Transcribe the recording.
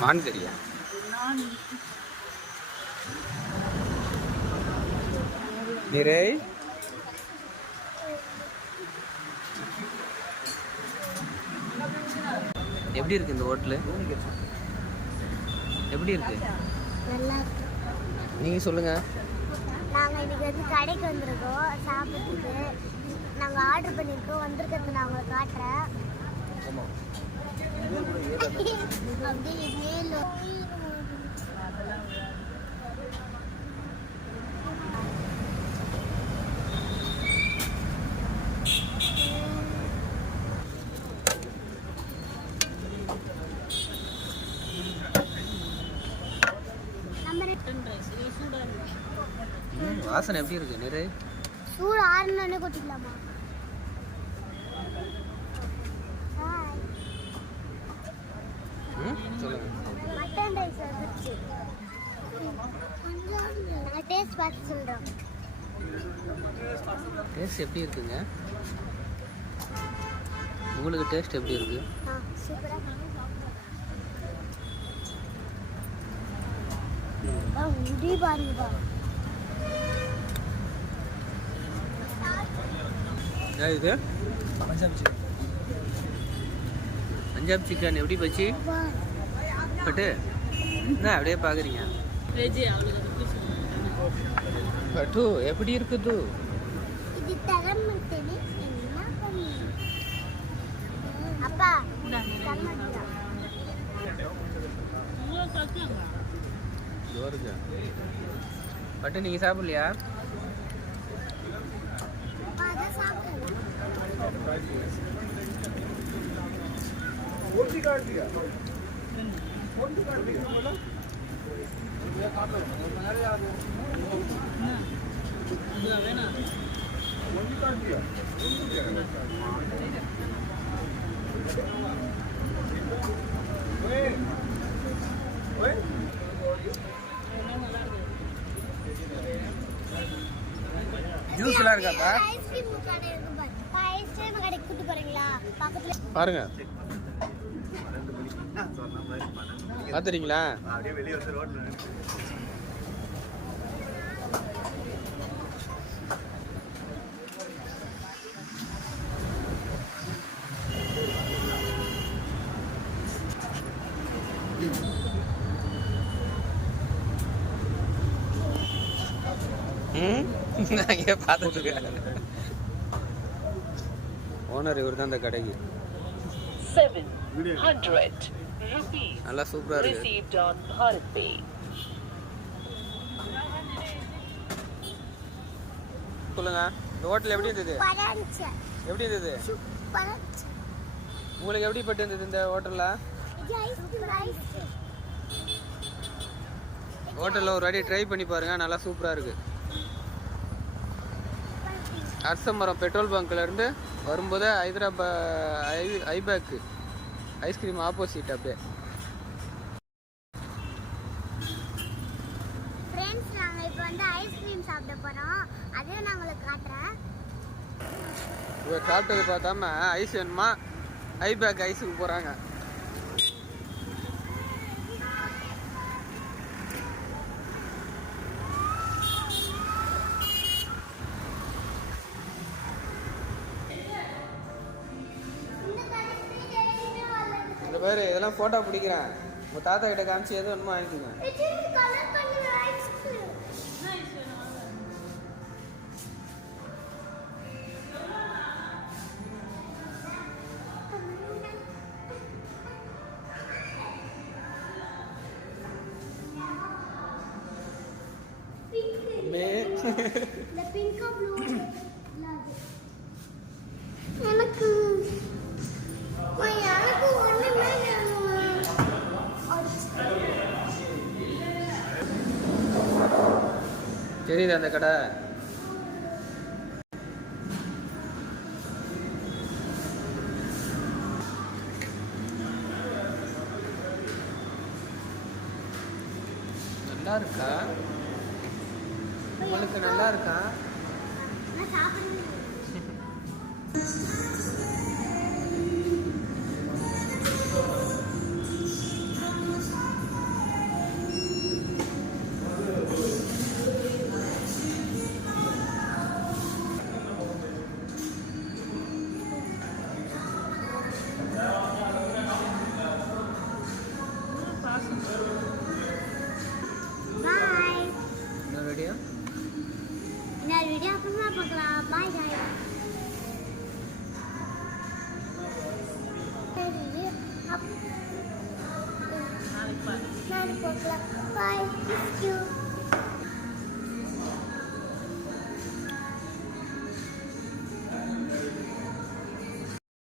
மான் கறியா? நிறை எப்படி இருக்கு இந்த ஹோட்டலு? எப்படி இருக்கு? நல்லா இருக்கு. நீங்க சொல்லுங்க. நாங்க இன்னைக்கு வந்து கடைக்கு வந்திருக்கோம் சாப்பிட்டுட்டு. நாங்க ஆர்டர் பண்ணிருக்கோம். வந்திருக்கிறது நான் உங்களுக்கு காட்டுறேன். அப்படியே மேல வாசனை எப்படி இருக்கு? நிறை சூடு ஆறுனே கொட்டிக்கலாமா? சொல்லுங்க. மட்டன் ரைஸ் வந்துச்சு. நான் டேஸ்ட் பார்த்து சொல்றேன். டேஸ்ட் எப்படி இருக்குங்க? உங்களுக்கு டேஸ்ட் எப்படி இருக்கு? சூப்பரா முடி பாருங்க. இது பஞ்சாப் சிக்கன் எப்படி பச்சி பட்டு என்ன அப்படியே பார்க்குறீங்க? பட்டு எப்படி இருக்குது? இது தரமட்டனே என்ன பண்ணி அப்பா தரமட்டா ஜோருங்க. பட்டு நீங்கள் சாப்பிடலையா? ஜூஸ்லாம் இருக்காப்பா? பாருங்க பாத்துறீங்களா? நான் ஏன் பார்த்துட்டு இருக்கேன். ஓனர் இவர் தான் இந்த கடைக்கு. 700 rupees நல்லா சூப்பரா இருக்கு. received on Bharat Pay. சொல்லுங்க, இந்த ஹோட்டல் எப்படி இருந்தது? எப்படி இருந்தது? உங்களுக்கு எப்படி பட்டு இருந்தது இந்த ஹோட்டல்ல? ஹோட்டல்ல ஒரு வாட்டி ட்ரை பண்ணி பாருங்க, நல்லா சூப்பரா இருக்கு. அரசமரம் பெட்ரோல் பங்க்ல இருந்து வரும்போது ஹைதராபாத் ஐபேக் ஐஸ்கிரீம் ஆப்போசிட் அப்படியே. ஃப்ரெண்ட்ஸ் நாங்க இப்போ வந்து ஐஸ்கிரீம் சாப்பிட போறோம். அதே நான் உங்களுக்கு காட்டுறேன். இவ சாப்பிட்டது பார்த்தாம ஐஸ் வேணுமா ஐபேக் ஐஸுக்கு போறாங்க. இந்த பேர் இதெல்லாம் ஃபோட்டோ பிடிக்கிறேன். உங்கள் தாத்தா கிட்ட காமிச்சு எது வேணுமோ வாங்கிக்கோங்க. எனக்கு தெரியுது அந்த கடை. நல்லா இருக்கா? உங்களுக்கு நல்லா இருக்கா? பார்க்கலாம். பாய். Miss you.